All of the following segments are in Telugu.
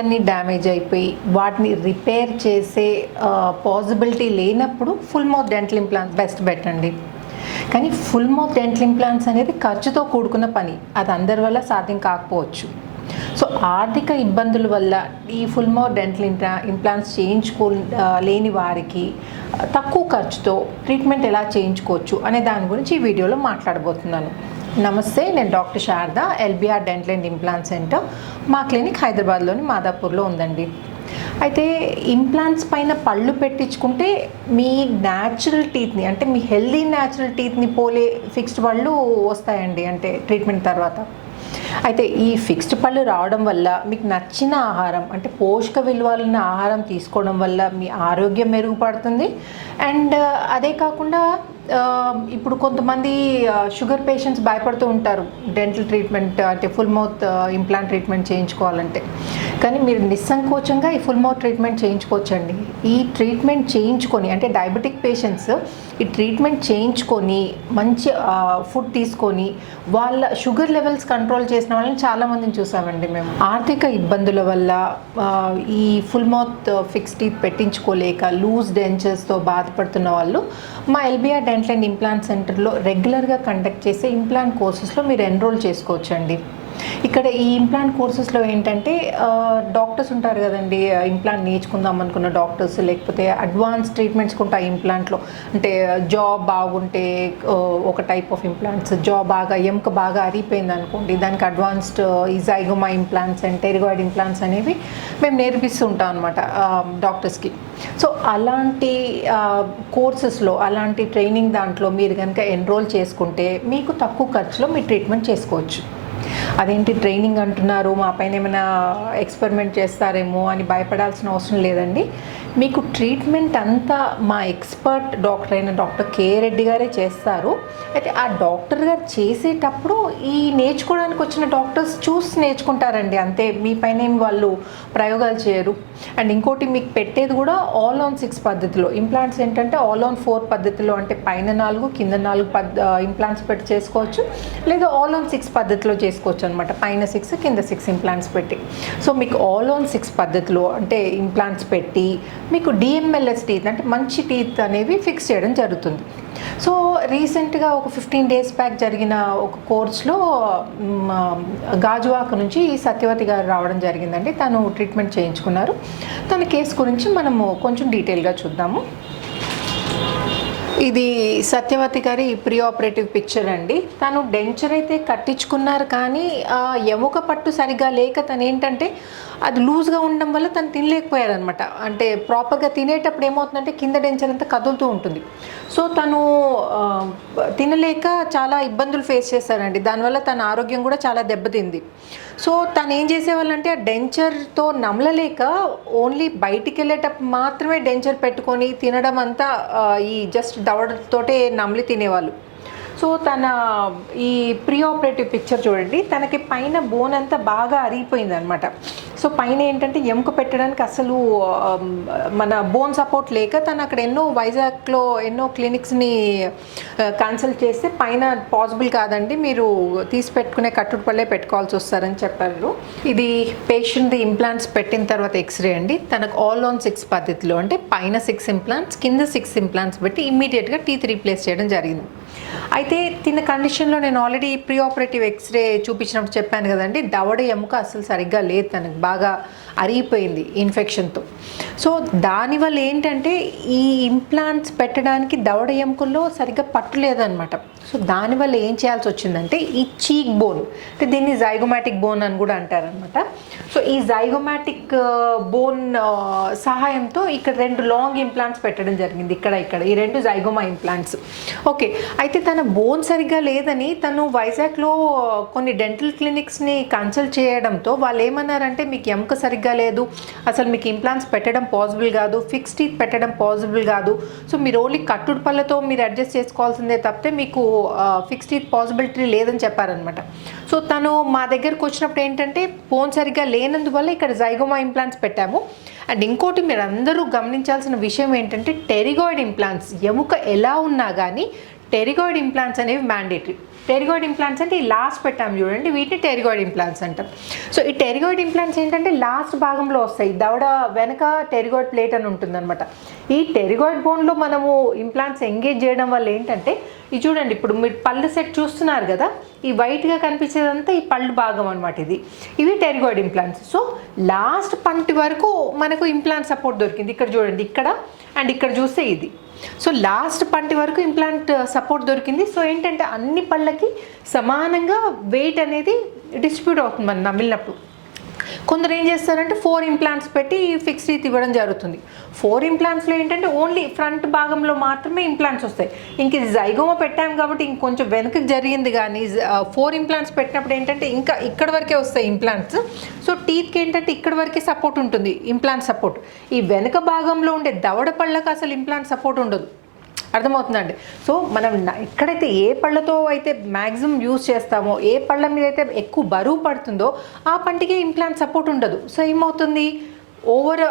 పళ్ళన్నీ డ్యామేజ్ అయిపోయి వాటిని రిపేర్ చేసే పాసిబిలిటీ లేనప్పుడు full mouth dental implant best పెట్టండి కానీ ఫుల్ మౌత్ డెంటల్ ఇంప్లాంట్స్ అనేది ఖర్చుతో కూడుకున్న పని. అది అందరి వల్ల సాధ్యం కాకపోవచ్చు. సో ఆర్థిక ఇబ్బందుల వల్ల ఈ full mouth dental implant implants చేయించుకో లేని వారికి తక్కువ ఖర్చుతో ట్రీట్మెంట్ ఎలా చేయించుకోవచ్చు అనే దాని గురించి ఈ వీడియోలో మాట్లాడబోతున్నాను. నమస్తే నేను doctor Sharada LBR dental and implant centre. మా క్లినిక్ హైదరాబాద్లోని మాదాపూర్లో ఉందండి. అయితే ఇంప్లాంట్స్ పైన పళ్ళు పెట్టించుకుంటే మీ న్యాచురల్ టీత్ని అంటే మీ హెల్దీ న్యాచురల్ టీత్ని పోలే ఫిక్స్డ్ పళ్ళు వస్తాయండి అంటే ట్రీట్మెంట్ తర్వాత. అయితే ఈ ఫిక్స్డ్ పళ్ళు రావడం వల్ల మీకు నచ్చిన ఆహారం అంటే పోషక విలువలున్న ఆహారం తీసుకోవడం వల్ల మీ ఆరోగ్యం మెరుగుపడుతుంది. అండ్ అదే కాకుండా ఇప్పుడు కొంతమంది షుగర్ పేషెంట్స్ భయపడుతూ ఉంటారు. డెంటల్ ట్రీట్మెంట్ అంటే ఫుల్ మౌత్ ఇంప్లాంట్ ట్రీట్మెంట్ చేయించుకోవాలంటే. కానీ మీరు నిస్సంకోచంగా ఈ ఫుల్ మౌత్ ట్రీట్మెంట్ చేయించుకోవచ్చండి. ఈ ట్రీట్మెంట్ చేయించుకొని అంటే డయాబెటిక్ పేషెంట్స్ ఈ ట్రీట్మెంట్ చేయించుకొని మంచి ఫుడ్ తీసుకొని వాళ్ళ షుగర్ లెవెల్స్ కంట్రోల్ చేసిన వాళ్ళని చాలామందిని చూసామండి మేము. ఆర్థిక ఇబ్బందుల వల్ల ఈ ఫుల్ మౌత్ ఫిక్స్ టీత్ పెట్టించుకోలేక లూజ్ డెంచర్స్తో బాధపడుతున్న వాళ్ళు మా ఎల్బిఆర్ డెంటల్ అండ్ ఇంప్లాంట్ సెంటర్లో రెగ్యులర్గా కండక్ట్ చేసే ఇంప్లాంట్ కోర్సెస్లో మీరు ఎన్రోల్ చేసుకోవచ్చండి. ఇక్కడ ఈ ఇంప్లాంట్ కోర్సెస్లో ఏంటంటే డాక్టర్స్ ఉంటారు కదండి ఇంప్లాంట్ నేర్చుకుందాం అనుకున్న డాక్టర్స్ లేకపోతే అడ్వాన్స్ ట్రీట్మెంట్స్ ఉంటాయి ఇంప్లాంట్లో అంటే జాబ్ బాగుంటే ఒక టైప్ ఆఫ్ ఇంప్లాంట్స్ జాబ్ బాగా ఎముక బాగా అరిగిపోయింది అనుకోండి దానికి అడ్వాన్స్డ్ ఈ ఇంప్లాంట్స్ అండ్ టెరిగాయిడ్ ఇంప్లాంట్స్ అనేవి మేము నేర్పిస్తుంటాం అనమాట డాక్టర్స్కి సో అలాంటి కోర్సెస్లో అలాంటి ట్రైనింగ్ దాంట్లో మీరు కనుక ఎన్రోల్ చేసుకుంటే మీకు తక్కువ ఖర్చులో మీ ట్రీట్మెంట్ చేసుకోవచ్చు. అదేంటి ట్రైనింగ్ అంటున్నారు మా పైన ఏమైనా ఎక్స్పెరిమెంట్ చేస్తారేమో అని భయపడాల్సిన అవసరం లేదండి. మీకు ట్రీట్మెంట్ అంతా మా ఎక్స్పర్ట్ డాక్టర్ అయిన డాక్టర్ కే రెడ్డి గారే చేస్తారు. అయితే ఆ డాక్టర్ గారు చేసేటప్పుడు ఈ నేర్చుకోవడానికి వచ్చిన డాక్టర్స్ చూసి నేర్చుకుంటారండి. అంతే మీ పైన ఏం వాళ్ళు ప్రయోగాలు చేయరు. అండ్ ఇంకోటి మీకు పెట్టేది కూడా ఆల్ ఆన్ సిక్స్ పద్ధతిలో. ఇంప్లాంట్స్ ఏంటంటే ఆల్ ఆన్ ఫోర్ పద్ధతిలో అంటే పైన నాలుగు కింద నాలుగు పద్ ఇంప్లాంట్స్ పెట్టి చేసుకోవచ్చు. లేదా ఆల్ ఆన్ సిక్స్ పద్ధతిలో చేసుకోవచ్చు అనమాట పైన సిక్స్ కింద సిక్స్ ఇంప్లాంట్స్ పెట్టి. సో మీకు ఆల్ ఆన్ సిక్స్ పద్ధతిలో అంటే ఇంప్లాంట్స్ పెట్టి మీకు డిఎంఎల్ఎస్ టీత్ అంటే మంచి టీత్ అనేవి ఫిక్స్ చేయడం జరుగుతుంది. సో రీసెంట్గా ఒక ఫిఫ్టీన్ డేస్ బ్యాక్ జరిగిన ఒక కోర్స్లో గాజువాక నుంచి సత్యవతి గారు రావడం జరిగిందండి. తను ట్రీట్మెంట్ చేయించుకున్నారు. తన కేసు గురించి మనము కొంచెం డీటెయిల్గా చూద్దాము. ఇది సత్యవతి గారి ప్రీ ఆపరేటివ్ పిక్చర్ అండి. తను డెంచర్ అయితే కట్టించుకున్నారు కానీ ఎముక పట్టు సరిగ్గా లేక తను ఏంటంటే అది లూజ్గా ఉండడం వల్ల తను తినలేకపోయారు అనమాట అంటే ప్రాపర్గా తినేటప్పుడు ఏమవుతుందంటే కింద డెంచర్ అంతా కదులుతూ ఉంటుంది. సో తను తినలేక చాలా ఇబ్బందులు ఫేస్ చేశారండి. దానివల్ల తన ఆరోగ్యం కూడా చాలా దెబ్బతింది. సో తను ఏం చేసేవాళ్ళంటే ఆ డెంచర్తో నమలలేక ఓన్లీ బయటికి వెళ్ళేటప్పుడు మాత్రమే డెంచర్ పెట్టుకొని తినడం అంతా ఈ జస్ట్ దవడతోటే నమిలి తినేవాళ్ళు. సో తన ఈ ప్రీ ఆపరేటివ్ పిక్చర్ చూడండి తనకి పైన బోన్ అంతా బాగా అరిగిపోయింది అనమాట సో పైన ఏంటంటే ఎముక పెట్టడానికి అసలు మన బోన్ సపోర్ట్ లేక తను అక్కడ ఎన్నో వైజాగ్లో ఎన్నో క్లినిక్స్ని కన్సల్ట్ చేస్తే పైన పాసిబుల్ కాదండి మీరు తీసి పెట్టుకునే కట్టుడు పళ్ళే పెట్టుకోవాల్సి వస్తారని చెప్పారు. ఇది పేషెంట్ ఇంప్లాంట్స్ పెట్టిన తర్వాత ఎక్స్రే అండి. తనకు ఆల్ ఆన్ సిక్స్ పద్ధతిలో అంటే పైన సిక్స్ ఇంప్లాంట్స్ కింద సిక్స్ ఇంప్లాంట్స్ పెట్టి ఇమ్మీడియట్గా టీత్ రీప్లేస్ చేయడం జరిగింది. అయితే తిన్న కండిషన్లో నేను ఆల్రెడీ ప్రీ ఆపరేటివ్ ఎక్స్రే చూపించినప్పుడు చెప్పాను కదండి దవడ ఎముక అసలు సరిగ్గా లేదు తనకు బాగా అరిగిపోయింది ఇన్ఫెక్షన్తో. సో దానివల్ల ఏంటంటే ఈ ఇంప్లాంట్స్ పెట్టడానికి దవడ ఎముకల్లో సరిగ్గా పట్టులేదనమాట సో దానివల్ల ఏం చేయాల్సి వచ్చిందంటే ఈ చీక్ బోన్ అంటే దీన్ని జైగోమాటిక్ బోన్ అని కూడా అంటారనమాట. సో ఈ జైగోమాటిక్ బోన్ సహాయంతో ఇక్కడ రెండు లాంగ్ ఇంప్లాంట్స్ పెట్టడం జరిగింది ఇక్కడ ఇక్కడ. ఈ రెండు జైగోమా ఇంప్లాంట్స్ ఓకే అయితే తన బోన్ సరిగ్గా లేదని తను వైజాగ్లో కొన్ని డెంటల్ క్లినిక్స్ని కన్సల్ట్ చేయడంతో వాళ్ళు ఏమన్నారంటే మీకు ఎముక సరిగ్గా లేదు. అసలు మీకు ఇంప్లాంట్స్ పెట్టడం పాసిబుల్ కాదు. ఫిక్స్ టీత్ పెట్టడం పాసిబుల్ కాదు. సో మీరు ఓన్లీ కట్టుడు పళ్ళతో మీరు అడ్జస్ట్ చేసుకోవాల్సిందే తప్పితే మీకు ఫిక్స్ టీత్ పాసిబిలిటీ లేదని చెప్పారనమాట సో తను మా దగ్గరకు వచ్చినప్పుడు ఏంటంటే బోన్ సరిగ్గా లేనందువల్ల ఇక్కడ జైగోమా ఇంప్లాంట్స్ పెట్టాము. అండ్ ఇంకోటి మీరు అందరూ గమనించాల్సిన విషయం ఏంటంటే టెరిగాయిడ్ ఇంప్లాంట్స్ ఎముక ఎలా ఉన్నా కానీ టెరికాయిడ్ ఇంప్లాంట్స్ అనేవి మ్యాండేటరీ. టెరిగోయిడ్ ఇంప్లాంట్స్ అంటే ఈ లాస్ట్ పెట్టాము చూడండి వీటిని టెరిగోయిడ్ ఇంప్లాంట్స్ అంటాం. సో ఈ టెరిగోయిడ్ ఇంప్లాంట్స్ ఏంటంటే లాస్ట్ భాగంలో వస్తాయి. దవడ వెనక టెరిగోయిడ్ ప్లేట్ అని ఉంటుందన్నమాట. ఈ టెరిగోయిడ్ బోన్లో మనము ఇంప్లాంట్స్ ఎంగేజ్ చేయడం వల్ల ఏంటంటే ఇది చూడండి ఇప్పుడు మీరు పళ్ళు సెట్ చూస్తున్నారు కదా ఈ వైట్గా కనిపించేదంతా ఈ పళ్ళు భాగం అనమాట ఇది. ఇవి టెరిగోయిడ్ ఇంప్లాంట్స్. సో లాస్ట్ పంటి వరకు మనకు ఇంప్లాంట్ సపోర్ట్ దొరికింది. ఇక్కడ చూడండి ఇక్కడ అండ్ ఇక్కడ చూస్తే ఇది. సో లాస్ట్ పంటి వరకు ఇంప్లాంట్ సపోర్ట్ దొరికింది. సో ఏంటంటే అన్ని పళ్ళకి సమానంగా వెయిట్ అనేది డిస్ట్రిబ్యూట్ అవుతుంది మనం నమిలినప్పుడు. కొందరు ఏం చేస్తారంటే ఫోర్ ఇంప్లాంట్స్ పెట్టి ఫిక్స్ టీత్ ఇవ్వడం జరుగుతుంది. ఫోర్ ఇంప్లాంట్స్లో ఏంటంటే ఓన్లీ ఫ్రంట్ భాగంలో మాత్రమే ఇంప్లాంట్స్ వస్తాయి. ఇంక ఇది జైగోమా పెట్టాం కాబట్టి ఇంకొంచెం వెనక్కి జరిగింది కానీ ఫోర్ ఇంప్లాంట్స్ పెట్టినప్పుడు ఏంటంటే ఇంకా ఇక్కడ వరకే వస్తాయి ఇంప్లాంట్స్ సో టీత్కి ఏంటంటే ఇక్కడ వరకే సపోర్ట్ ఉంటుంది ఇంప్లాంట్ సపోర్ట్ ఈ వెనక భాగంలో ఉండే దవడ పళ్ళకు అసలు ఇంప్లాంట్ సపోర్ట్ ఉండదు. అర్థమవుతుందండి. సో మనం ఎక్కడైతే ఏ పళ్ళతో అయితే మ్యాక్సిమం యూజ్ చేస్తామో ఏ పళ్ళ మీద అయితే ఎక్కువ బరువు పడుతుందో ఆ పంటికి ఇంప్లాంట్ సపోర్ట్ ఉండదు. సో ఏమవుతుంది? ఓవర్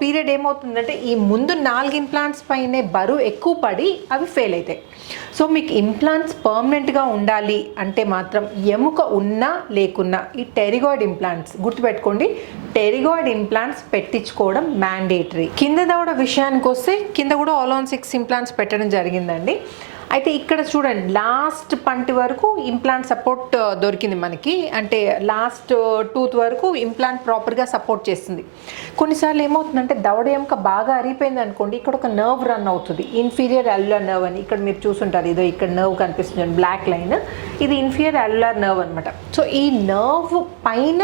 పీరియడ్ ఏమవుతుందంటే ఈ ముందు నాలుగు ఇంప్లాంట్స్ పైనే బరువు ఎక్కువ పడి అవి ఫెయిల్ అవుతాయి. సో మీకు ఇంప్లాంట్స్ పర్మనెంట్గా ఉండాలి అంటే మాత్రం ఎముక ఉన్నా లేకున్నా ఈ టెరిగాయిడ్ ఇంప్లాంట్స్ గుర్తుపెట్టుకోండి. టెరిగాయిడ్ ఇంప్లాంట్స్ పెట్టించుకోవడం మ్యాండేటరీ. కింద దవడ విషయానికి వస్తే కింద కూడా ఆల్ ఆన్ సిక్స్ ఇంప్లాంట్స్ పెట్టడం జరిగిందండి. అయితే ఇక్కడ చూడండి లాస్ట్ పంటి వరకు ఇంప్లాంట్ సపోర్ట్ uh, దొరికింది మనకి. అంటే లాస్ట్ టూత్ uh, వరకు ఇంప్లాంట్ ప్రాపర్గా సపోర్ట్ చేస్తుంది. కొన్నిసార్లు ఏమవుతుందంటే దవడ ఎముక బాగా అరిగిపోయింది అనుకోండి ఇక్కడ ఒక నర్వ్ రన్ అవుతుంది. ఇన్ఫీరియర్ అల్యులర్ నర్వ్ అని ఇక్కడ మీరు చూసుంటారు. ఇదో ఇక్కడ నర్వ్ కనిపిస్తుంది బ్లాక్ లైన్ ఇది ఇన్ఫీరియర్ అల్యులర్ నర్వ్ అనమాట సో ఈ నర్వ్ పైన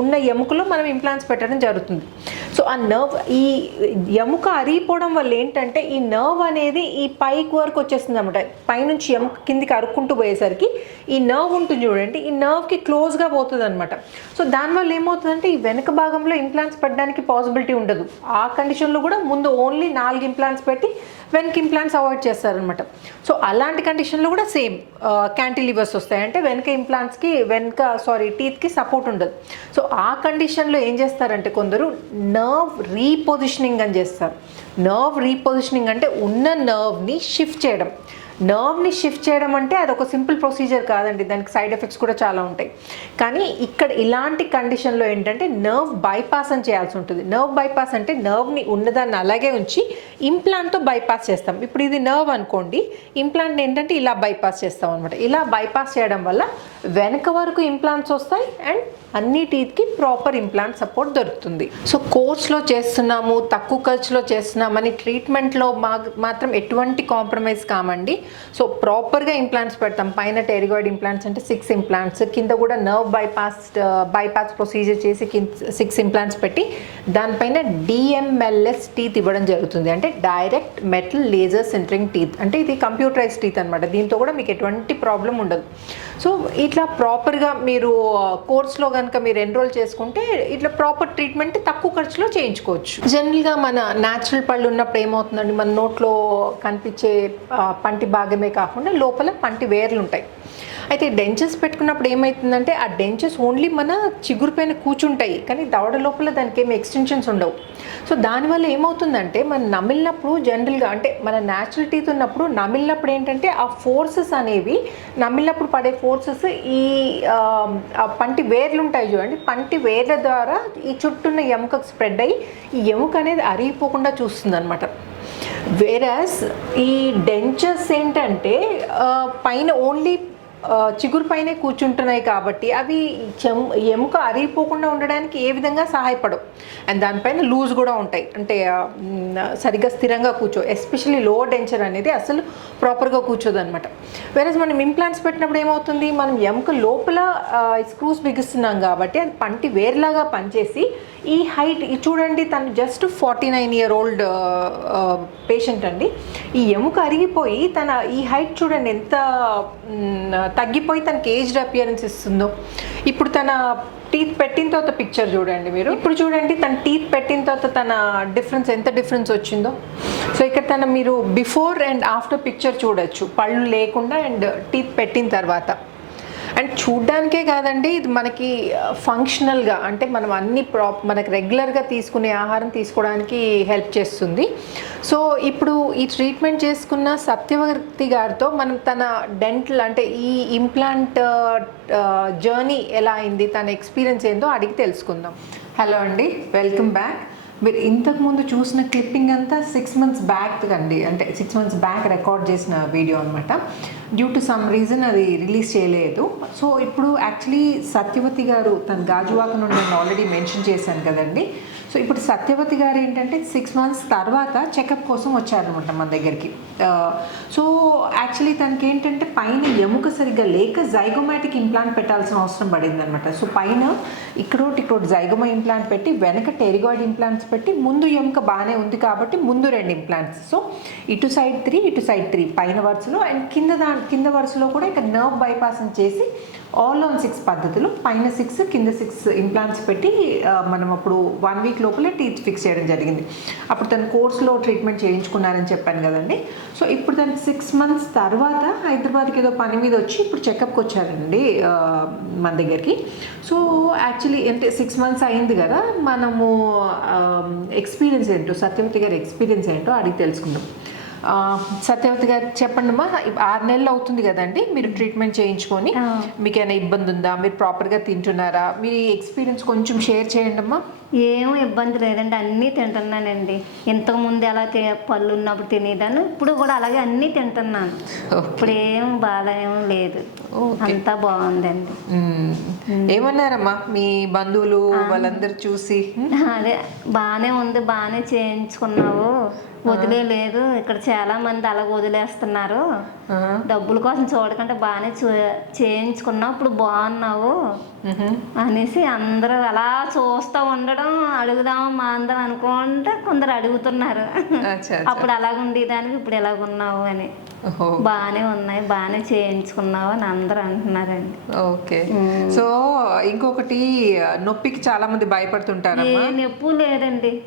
ఉన్న ఎముకలో మనం ఇంప్లాంట్స్ పెట్టడం జరుగుతుంది. సో ఆ నర్వ్ ఈ ఎముక అరిగిపోవడం వల్ల ఏంటంటే ఈ నర్వ్ అనేది ఈ పైకి వరకు వచ్చేస్తుంది అనమాట పైనుంచి ఎముక కిందికి అరుక్కుంటూ పోయేసరికి ఈ నర్వ్ ఉంటుంది చూడండి ఈ నర్వ్కి క్లోజ్గా పోతుంది అనమాట సో దానివల్ల ఏమవుతుందంటే ఈ వెనక భాగంలో ఇంప్లాంట్స్ పెట్టడానికి పాసిబిలిటీ ఉండదు. ఆ కండిషన్లో కూడా ముందు ఓన్లీ నాలుగు ఇంప్లాంట్స్ పెట్టి వెనక ఇంప్లాంట్స్ అవాయిడ్ చేస్తారనమాట సో అలాంటి కండిషన్లో కూడా సేమ్ క్యాంటిలివర్స్ వస్తాయి. అంటే వెనక ఇంప్లాంట్స్కి వెనక సారీ టీత్కి సపోర్ట్ ఉండదు. సో ఆ కండిషన్లో ఏం చేస్తారంటే కొందరు నర్వ్ రీపొజిషనింగ్ అని చేస్తారు. నర్వ్ రీపొజిషనింగ్ అంటే ఉన్న నర్వ్ని షిఫ్ట్ చేయడం. నర్వ్ని షిఫ్ట్ చేయడం అంటే అది ఒక సింపుల్ ప్రొసీజర్ కాదండి. దానికి సైడ్ ఎఫెక్ట్స్ కూడా చాలా ఉంటాయి. కానీ ఇక్కడ ఇలాంటి కండిషన్లో ఏంటంటే నర్వ్ బైపాస్ అని చేయాల్సి ఉంటుంది. నర్వ్ బైపాస్ అంటే నర్వ్ని ఉన్నదాన్ని అలాగే ఉంచి ఇంప్లాంట్తో బైపాస్ చేస్తాం. ఇప్పుడు ఇది నర్వ్ అనుకోండి. ఇంప్లాంట్ ఏంటంటే ఇలా బైపాస్ చేస్తాం అనమాట ఇలా బైపాస్ చేయడం వల్ల వెనక వరకు ఇంప్లాంట్స్ వస్తాయి అండ్ అన్ని టీత్కి ప్రాపర్ ఇంప్లాంట్ సపోర్ట్ దొరుకుతుంది సో కోర్స్లో చేస్తున్నాము తక్కువ ఖర్చులో చేస్తున్నామని ట్రీట్మెంట్లో మా మాత్రం ఎటువంటి కాంప్రమైజ్ కామండి. సో ప్రాపర్గా ఇంప్లాంట్స్ పెడతాం. పైన టెరిగాయిడ్ ఇంప్లాంట్స్ అంటే సిక్స్ ఇంప్లాంట్స్ కింద కూడా నర్వ్ బైపాస్ బైపాస్ ప్రొసీజర్ చేసి సిక్స్ ఇంప్లాంట్స్ పెట్టి దానిపైన డిఎంఎల్ఎస్ టీత్ ఇవ్వడం జరుగుతుంది. అంటే direct metal laser sintering teeth అంటే ఇది కంప్యూటరైజ్ టీత్ అనమాట దీంతో కూడా మీకు ఎటువంటి ప్రాబ్లం ఉండదు. సో ఇట్లా ప్రాపర్గా మీరు uh, కోర్స్లో కనుక మీరు ఎన్రోల్ చేసుకుంటే ఇట్లా ప్రాపర్ ట్రీట్మెంట్ తక్కువ ఖర్చులో చేయించుకోవచ్చు. జనరల్గా మన న్యాచురల్ పళ్ళు ఉన్నప్పుడు ఏమవుతుందండి? మన నోట్లో కనిపించే పంటి భాగమే కాకుండా లోపల పంటి వేర్లు ఉంటాయి అయితే డెంచెస్ పెట్టుకున్నప్పుడు ఏమవుతుందంటే ఆ డెంచెస్ ఓన్లీ మన చిగురు పైన కూర్చుంటాయి కానీ దవడ లోపల దానికి ఏమి ఎక్స్టెన్షన్స్ ఉండవు. సో దానివల్ల ఏమవుతుందంటే మనం నమిలినప్పుడు జనరల్గా అంటే మన న్యాచురల్ టీత్ ఉన్నప్పుడు నమిలినప్పుడు ఏంటంటే ఆ ఫోర్సెస్ అనేవి నమిలినప్పుడు పడే ఫోర్సెస్ ఈ పంటి వేర్లు ఉంటాయి చూడండి పంటి వేర్ల ద్వారా ఈ చుట్టూన్న ఎముకకు స్ప్రెడ్ అయ్యి ఈ ఎముక అనేది అరిగిపోకుండా చూస్తుంది అనమాట వేరస్ ఈ డెంచర్స్ ఏంటంటే పైన ఓన్లీ చిగురు పైనే కూర్చుంటున్నాయి కాబట్టి అవి చెమ్ ఎముక అరిగిపోకుండా ఉండడానికి ఏ విధంగా సహాయపడవు. అండ్ దానిపైన లూజ్ కూడా ఉంటాయి. అంటే సరిగ్గా స్థిరంగా కూర్చో. ఎస్పెషల్లీ లో డెంచర్ అనేది అసలు ప్రాపర్గా కూర్చోదు అనమాట వేరేజ్ మనం ఇంప్లాంట్స్ పెట్టినప్పుడు ఏమవుతుంది? మనం ఎముక లోపల స్క్రూస్ బిగిస్తున్నాం కాబట్టి అది పంటి వేర్లాగా పనిచేసి ఈ హైట్ ఈ చూడండి తను just forty nine year old patient అండి. ఈ ఎముక అరిగిపోయి తన ఈ హైట్ చూడండి ఎంత తగ్గిపోయి తనకి ఏజ్డ్ అపియరెన్స్ ఇస్తుందో. ఇప్పుడు తన టీత్ పెట్టిన తర్వాత పిక్చర్ చూడండి మీరు. ఇప్పుడు చూడండి తన టీత్ పెట్టిన తర్వాత తన డిఫరెన్స్ ఎంత డిఫరెన్స్ వచ్చిందో. సో ఇక్కడ తన మీరు బిఫోర్ అండ్ ఆఫ్టర్ పిక్చర్ చూడొచ్చు. పళ్ళు లేకుండా అండ్ టీత్ పెట్టిన తర్వాత. అండ్ చూడ్డానికే కాదండి ఇది మనకి ఫంక్షనల్గా అంటే మనం అన్ని ప్రాప్ మనకి రెగ్యులర్గా తీసుకునే ఆహారం తీసుకోవడానికి హెల్ప్ చేస్తుంది. సో ఇప్పుడు ఈ ట్రీట్మెంట్ చేసుకున్న సత్యవర్తి గారితో మనం తన డెంటల్ అంటే ఈ ఇంప్లాంట్ జర్నీ ఎలా అయింది తన ఎక్స్పీరియన్స్ ఏందో అడిగి తెలుసుకుందాం. హలో అండి వెల్కమ్ బ్యాక్. మీరు ఇంతకుముందు చూసిన క్లిప్పింగ్ అంతా సిక్స్ మంత్స్ బ్యాక్ అండి. అంటే సిక్స్ మంత్స్ బ్యాక్ రికార్డ్ చేసిన వీడియో అనమాట డ్యూ టు సమ్ రీజన్ అది రిలీజ్ చేయలేదు. సో ఇప్పుడు యాక్చువల్లీ సత్యవతి గారు తన గాజువాక నుండి నేను ఆల్రెడీ మెన్షన్ చేశాను కదండి. సో ఇప్పుడు సత్యవతి గారు ఏంటంటే సిక్స్ మంత్స్ తర్వాత చెకప్ కోసం వచ్చారనమాట మన దగ్గరికి. సో యాక్చువల్లీ తనకి ఏంటంటే పైన ఎముక సరిగ్గా లేక జైగోమాటిక్ ఇంప్లాంట్ పెట్టాల్సిన అవసరం పడింది అనమాట సో పైన ఇక్కడోటి ఇక్కడోటి జైగోమా ఇంప్లాంట్ పెట్టి వెనక టెరిగాయిడ్ ఇంప్లాంట్స్ పెట్టి ముందు ఎముక బాగానే ఉంది కాబట్టి ముందు రెండు ఇంప్లాంట్స్ సో ఇటు సైడ్ త్రీ ఇటు సైడ్ త్రీ పైన వరుసలో అండ్ కింద దా కింద వరుసలో కూడా ఇక్కడ నర్వ్ బైపాస్ చేసి ఆల్ ఆన్ సిక్స్ పద్ధతిలో. పైన సిక్స్ కింద సిక్స్ ఇంప్లాంట్స్ పెట్టి మనం అప్పుడు వన్ వీక్ లోపలే టీత్ ఫిక్స్ చేయడం జరిగింది. అప్పుడు తన కోర్స్లో ట్రీట్మెంట్ చేయించుకున్నారని చెప్పాను కదండి. సో ఇప్పుడు తను సిక్స్ మంత్స్ తర్వాత హైదరాబాద్కి ఏదో పని మీద వచ్చి ఇప్పుడు చెకప్కి వచ్చారండి మన దగ్గరికి. సో యాక్చువల్లీ అంటే సిక్స్ మంత్స్ అయింది కదా మనము ఎక్స్పీరియన్స్ ఏంటో సత్యవతి గారి ఎక్స్పీరియన్స్ ఏంటో అడిగి తెలుసుకుందాం. సత్యవతి గారు చెప్పండి అమ్మా ఆరు నెలలు అవుతుంది కదండి మీరు ట్రీట్మెంట్ చేయించుకొని. మీకు ఏమైనా ఇబ్బంది ఉందా మీరు ప్రాపర్గా తింటున్నారా? మీ ఎక్స్పీరియన్స్ కొంచెం షేర్ చేయండి అమ్మా ఏం ఇబ్బంది లేదండి అన్నీ తింటున్నానండి. ఇంతకు ముందు ఎలా పళ్ళు ఉన్నప్పుడు తినేదాన్ని ఇప్పుడు కూడా అలాగే అన్నీ తింటున్నాను. ఇప్పుడు ఏం బాధ ఏం లేదు. అంతా బాగుందండి. మ్మ్. ఏమన్నారమ్మా? మీ బంధువులు వాళ్ళందరూ చూసి? అదే బాగానే ఉంది బాగానే చేయించుకున్నావు. వదిలేదు ఇక్కడ చాలా మంది అలా వదిలేస్తున్నారు డబ్బుల కోసం చూడకుండా బాగానే చేయించుకున్నావు ఇప్పుడు బాగున్నావు. అనేసి అందరూ అలా చూస్తూ ఉండడం అడుగుదాం మా అందరం అనుకుంటే కొందరు అడుగుతున్నారు. అప్పుడు అలాగ ఉండేదానికి ఇప్పుడు ఎలాగున్నావు అని. బాగానే ఉన్నాయి బాగానే చేయించుకున్నావు అని అందరూ అంటున్నారండి. ఓకే. సో ఇంకొకటి నొప్పికి చాలా మంది భయపడుతుంటారమ్మా. ఏ నొప్పు లేదండి.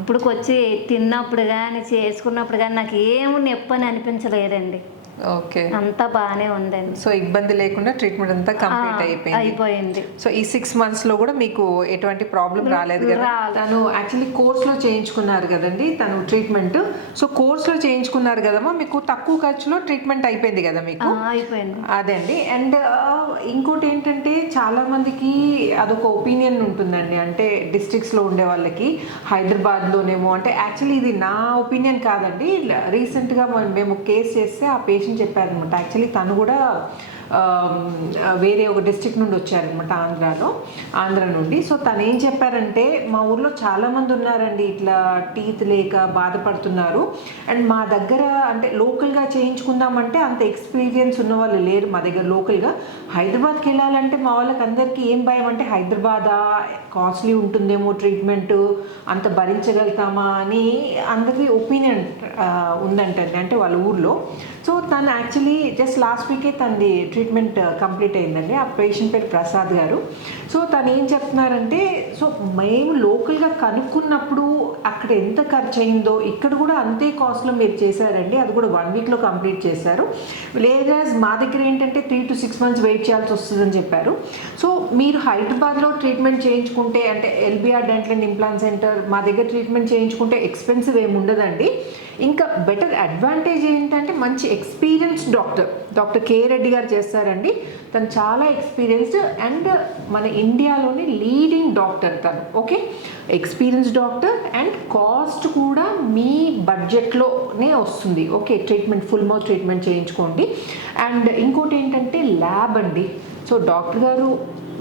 ఇప్పుడు వచ్చి తిన్నప్పుడు కానీ చేసుకున్నప్పుడు కానీ నాకు ఏమి నొప్పి అని అనిపించలేదండి. ఓకే. అంతా బాగానే ఉందండి. సో ఇబ్బంది లేకుండా ట్రీట్మెంట్ అంతా కంప్లీట్ అయిపోయింది. అయిపోయింది. సో ఈ సిక్స్ మంత్స్లో కూడా మీకు ఎటువంటి ప్రాబ్లం రాలేదు కదా. తను యాక్చువల్లీ కోర్స్లో చేయించుకున్నారు కదండి తను ట్రీట్మెంట్ సో కోర్స్లో చేయించుకున్నారు కదమ్మా మీకు తక్కువ ఖర్చులో ట్రీట్మెంట్ అయిపోయింది కదా ఆ, మీకు అయిపోయింది. అదండి. అండ్ ఇంకోటి ఏంటంటే చాలా మందికి అదొక ఒపీనియన్ ఉంటుందండి. అంటే డిస్ట్రిక్ట్స్లో ఉండే వాళ్ళకి హైదరాబాద్ లోనేమో అంటే యాక్చువల్లీ ఇది నా ఒపీనియన్ కాదండి. రీసెంట్గా మనం- మేము కేసు చేస్తే ఆ పేషెంట్ చెప్పారనమాట యాక్చువల్లీ తను కూడా వేరే ఒక డిస్టిక్ నుండి వచ్చారనమాట ఆంధ్రాలో ఆంధ్ర నుండి. సో తను ఏం చెప్పారంటే మా ఊర్లో చాలామంది ఉన్నారండి ఇట్లా టీత్ లేక బాధపడుతున్నారు. అండ్ మా దగ్గర అంటే లోకల్గా చేయించుకుందామంటే అంత ఎక్స్పీరియన్స్ ఉన్న వాళ్ళు లేరు మా దగ్గర లోకల్గా హైదరాబాద్కి వెళ్ళాలంటే మా వాళ్ళకి అందరికీ ఏం భయం అంటే హైదరాబాదా? కాస్ట్లీ ఉంటుందేమో ట్రీట్మెంట్ అంత భరించగలుగుతామా? అని అందరికీ ఒపీనియన్ ఉందంటే అంటే వాళ్ళ ఊర్లో. సో తను యాక్చువల్లీ జస్ట్ లాస్ట్ వీకే తనది ట్రీట్మెంట్ కంప్లీట్ uh, అయిందండి. ఆ పేషెంట్ పేరు ప్రసాద్ గారు. సో తను ఏం చెప్తున్నారంటే సో మేము లోకల్గా కనుక్కున్నప్పుడు అక్కడ ఎంత ఖర్చు అయిందో ఇక్కడ కూడా అంతే కాస్ట్లో మీరు చేశారండి. అది కూడా వన్ వీక్లో కంప్లీట్ చేశారు. లేదా మా దగ్గర ఏంటంటే three to six months wait చేయాల్సి వస్తుందని చెప్పారు. సో మీరు హైదరాబాద్లో ట్రీట్మెంట్ చేయించుకుంటే అంటే LBR dental and implant centre మా దగ్గర ట్రీట్మెంట్ చేయించుకుంటే ఎక్స్పెన్సివ్ ఏమి ఉండదండి. ఇంకా బెటర్ అడ్వాంటేజ్ ఏంటంటే మంచి experienced doctor doctor K Reddy garu చేస్తారండి. తను చాలా ఎక్స్పీరియన్స్డ్ అండ్ మన ఇండియాలోని లీడింగ్ డాక్టర్ తను. Okay experience doctor and cost కూడా మీ బడ్జెట్లోనే వస్తుంది. Okay treatment full mouth treatment చేయించుకోండి. అండ్ ఇంకోటి ఏంటంటే ల్యాబ్ అండి. సో డాక్టర్ గారు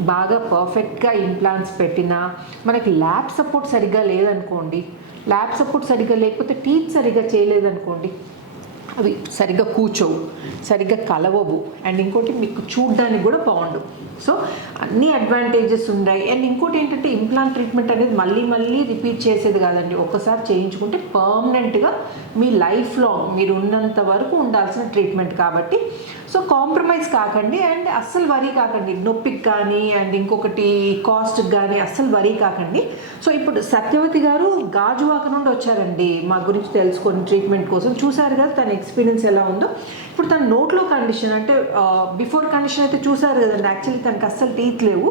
బాగా పర్ఫెక్ట్గా ఇంప్లాంట్స్ పెట్టినా మనకి ల్యాబ్ సపోర్ట్ సరిగ్గా లేదనుకోండి ల్యాబ్ సపోర్ట్ సరిగ్గా లేకపోతే టీచ్ సరిగ్గా చేయలేదనుకోండి. అవి సరిగ్గా కూర్చోవు సరిగ్గా కలవవు. అండ్ ఇంకోటి మీకు చూడడానికి కూడా బాగుండు. సో అన్ని అడ్వాంటేజెస్ ఉన్నాయి అండ్ ఇంకోటి ఏంటంటే ఇంప్లాంట్ ట్రీట్మెంట్ అనేది మళ్ళీ మళ్ళీ రిపీట్ చేసేది కాదండి. ఒక్కసారి చేయించుకుంటే పర్మనెంట్గా మీ లైఫ్ లాంగ్ మీరు ఉన్నంత వరకు ఉండాల్సిన ట్రీట్మెంట్ కాబట్టి. సో కాంప్రమైజ్ కాకండి. అండ్ అస్సలు వరీ కాకండి. నొప్పికి కానీ అండ్ ఇంకొకటి కాస్ట్కి కానీ అస్సలు వరీ కాకండి. సో ఇప్పుడు సత్యవతి గారు గాజువాక నుండి వచ్చారండి. మా గురించి తెలుసుకొని ట్రీట్మెంట్ కోసం. చూసారు కదా తన ఎక్స్పీరియన్స్ ఎలా ఉందో. ఇప్పుడు తన నోట్లో కండిషన్ అంటే బిఫోర్ కండిషన్ అయితే చూసారు కదండి. యాక్చువల్లీ తనకి అస్సలు టీత్ లేవు.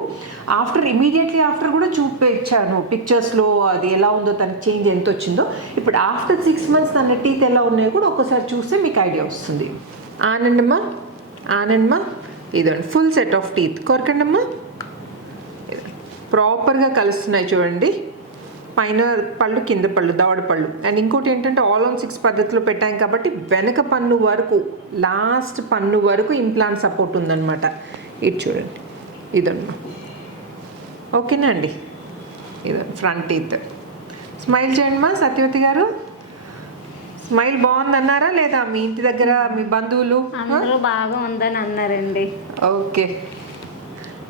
ఆఫ్టర్ ఇమీడియట్లీ ఆఫ్టర్ కూడా చూపించాను పిక్చర్స్లో అది ఎలా ఉందో తనకి చేంజ్ ఎంత వచ్చిందో. ఇప్పుడు ఆఫ్టర్ సిక్స్ మంత్స్ తన టీత్ ఎలా ఉన్నాయో కూడా ఒక్కసారి చూస్తే మీకు ఐడియా వస్తుంది. ఆనందమ్మా ఆనందమ్మా ఇదండి. ఫుల్ సెట్ ఆఫ్ టీత్ కొరకండమ్మా ప్రాపర్గా కలుస్తున్నాయి చూడండి. పైన పళ్ళు కింద పళ్ళు దవడ పళ్ళు. అండ్ ఇంకోటి ఏంటంటే ఆల్ ఆన్ సిక్స్ పద్ధతిలో పెట్టాం కాబట్టి వెనక పన్ను వరకు లాస్ట్ పన్ను వరకు ఇంప్లాంట్ సపోర్ట్ ఉందన్నమాట. ఇది చూడండి. ఇదమ్మా ఓకేనా అండి? ఇదండి ఫ్రంట్ టీత్ స్మైల్ చేయండి మా సత్యవతి గారు. స్మైల్ బాగుందన్నారా లేదా మీ ఇంటి దగ్గర మీ బంధువులు? బాగా ఉందని అన్నారండి. ఓకే.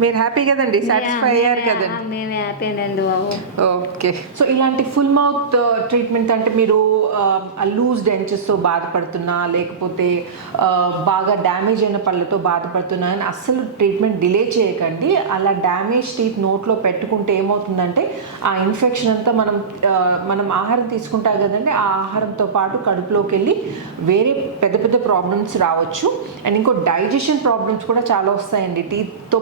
మీరు హ్యాపీ కదండి? సాటిస్ఫై అయ్యారు కదండి. ఆ, మేము హ్యాపీనండి బాబు. ఓకే సో ఇలాంటి ఫుల్ మౌత్ ట్రీట్మెంట్ అంటే మీరు లూజ్ డెంచెస్తో బాధపడుతున్నా లేకపోతే ఆ, బాగా డ్యామేజ్ అయిన పళ్ళతో బాధపడుతున్నా అని అస్సలు ట్రీట్మెంట్ డిలే చేయకండి. అలా డ్యామేజ్ టీత్ నోట్లో పెట్టుకుంటే ఏమవుతుందంటే ఆ ఇన్ఫెక్షన్ అంతా మనం ఆ, మనం ఆహారం తీసుకుంటాం కదండి ఆ ఆహారంతో పాటు కడుపులోకి వెళ్ళి వేరే పెద్ద పెద్ద ప్రాబ్లమ్స్ రావచ్చు. అండ్ ఇంకో డైజెషన్ ప్రాబ్లమ్స్ కూడా చాలా వస్తాయండి. టీత్తో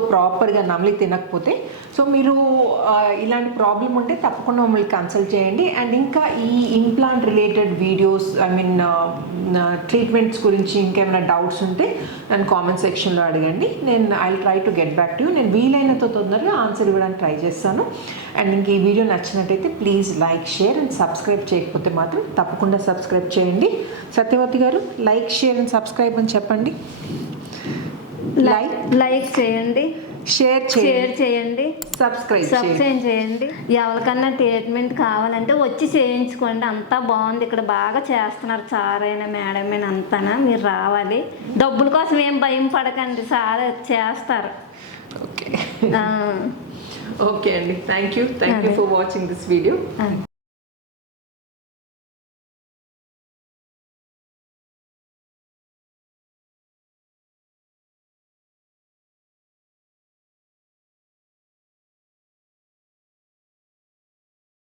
ప్రాపర్గా నమిలి తినకపోతే. సో మీరు ఇలాంటి ప్రాబ్లం ఉంటే తప్పకుండా మమ్మల్ని కన్సల్ట్ చేయండి. అండ్ ఇంకా ఈ implant related videos I mean treatments గురించి ఇంకేమైనా డౌట్స్ ఉంటే నన్ను కామెంట్ సెక్షన్లో అడగండి. నేను I try to get back to you నేను వీలైనంత తొందరగా ఆన్సర్ ఇవ్వడానికి ట్రై చేస్తాను. అండ్ ఇంక ఈ వీడియో నచ్చినట్టయితే please like share and subscribe చేయకపోతే మాత్రం తప్పకుండా సబ్స్క్రైబ్ చేయండి. సత్యవతి గారు లైక్ షేర్ అండ్ సబ్స్క్రైబ్ అని చెప్పండి. లైక్ లైక్ చేయండి. షేర్ షేర్ చేయండి. సబ్స్క్రైబ్ చేయండి. సబ్స్క్రైబ్ చేయండి. ఎవరికన్నా ట్రీట్మెంట్ కావాలంటే వచ్చి చేయించుకోండి. అంతా బాగుంది. ఇక్కడ బాగా చేస్తున్నారు సార్ అయినా మేడం అయినా అంతానా. మీరు రావాలి. డబ్బుల కోసం ఏం భయం పడకండి. సార్ చేస్తారు. ఓకే ఓకే అండి. Thank you thank you for watching this video.